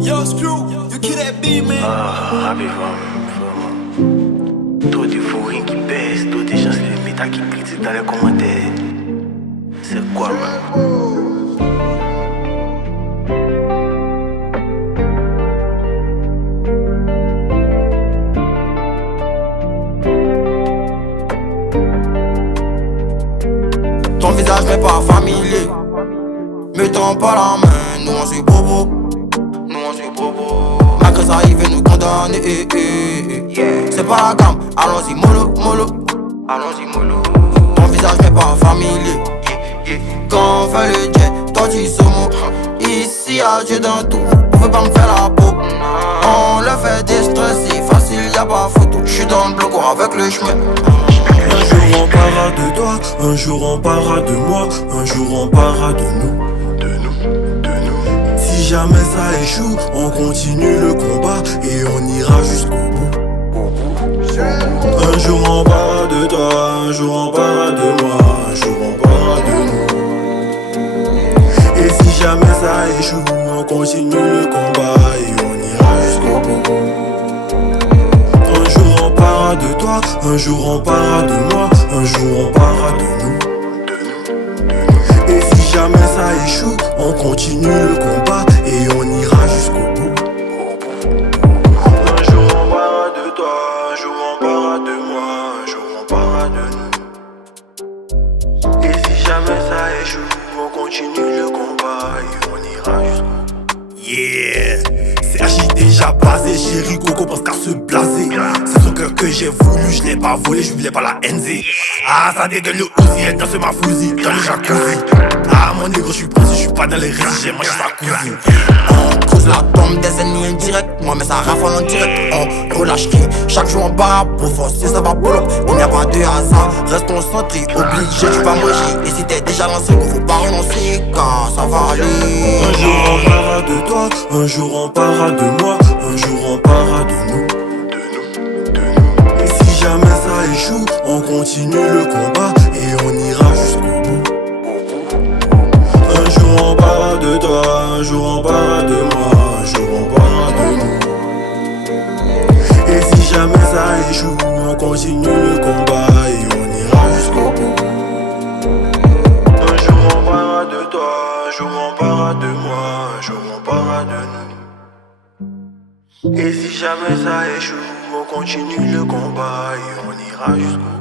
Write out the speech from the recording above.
Yo, Screw, you kill that beat, man. Rapidement, trop de fourrines qui baissent, trop de gens les méta qui critiquent dans les commentaires. C'est quoi, man? Ton visage m'est pas familier. Mettons pas la main, nous on suit bobo. Malgré ça il veut nous condamner. C'est pas la gamme, allons-y mollo. Ton visage m'est pas familier. Quand on fait le jet, toi tu sais mot. Ici à Dieu dans tout, vous pouvez pas me faire la peau. On le fait déstresser, facile y'a pas photo. J'suis dans le bloc avec le chemin. Un jour on parlera de toi, un jour on parlera de moi, un jour on parlera de nous. Si jamais ça échoue, on continue le combat et on ira jusqu'au bout. Un jour on parlera de toi, un jour on parlera de moi, un jour on parlera de nous. Et si jamais ça échoue, on continue le combat et on ira jusqu'au bout. Un jour on parlera de toi, un jour on parlera de moi, un jour on parlera de nous. Et si jamais ça échoue, on continue le combat et on ira jusqu'au bout. Un jour on parlera de toi, un jour on parlera de moi, un jour on parlera de nous. Et si jamais ça échoue, on continue le combat et on ira jusqu'au bout. Yeah, Sergi déjà basé, chéri Coco pense qu'à se blaser. C'est son cœur que j'ai voulu, je l'ai pas volé, je voulais pas la NZ. Ah ça dégueule le Uzi, elle danse ma fousie dans le jacuzzi. Ah mon négro, je suis précis, je suis pas dans les risques, j'ai mangé sa cousine. On cause la tombe des ennemis indirects. Moi mais ça rafale en direct. On relâche qui chaque jour en bas pour forcer ça va pull up. Il n'y a pas de hasard, reste concentré. Obligé tu vas manger. Et si t'es déjà lancé, faut pas renoncer car ça va aller. Un jour on parlera de toi, un jour on parlera de moi, un jour on parlera de nous. Et si jamais ça échoue, on continue le combat et on ira jusqu'au bout. Un jour on parlera de toi, un jour on parlera de moi, un jour on parlera de nous. Et si jamais ça échoue, on continue le combat et on ira jusqu'au bout. Un jour on parlera de toi, un jour on parlera de moi, un jour on parlera de nous. Et si jamais ça échoue, on continue le combat et on ira jusqu'au bout.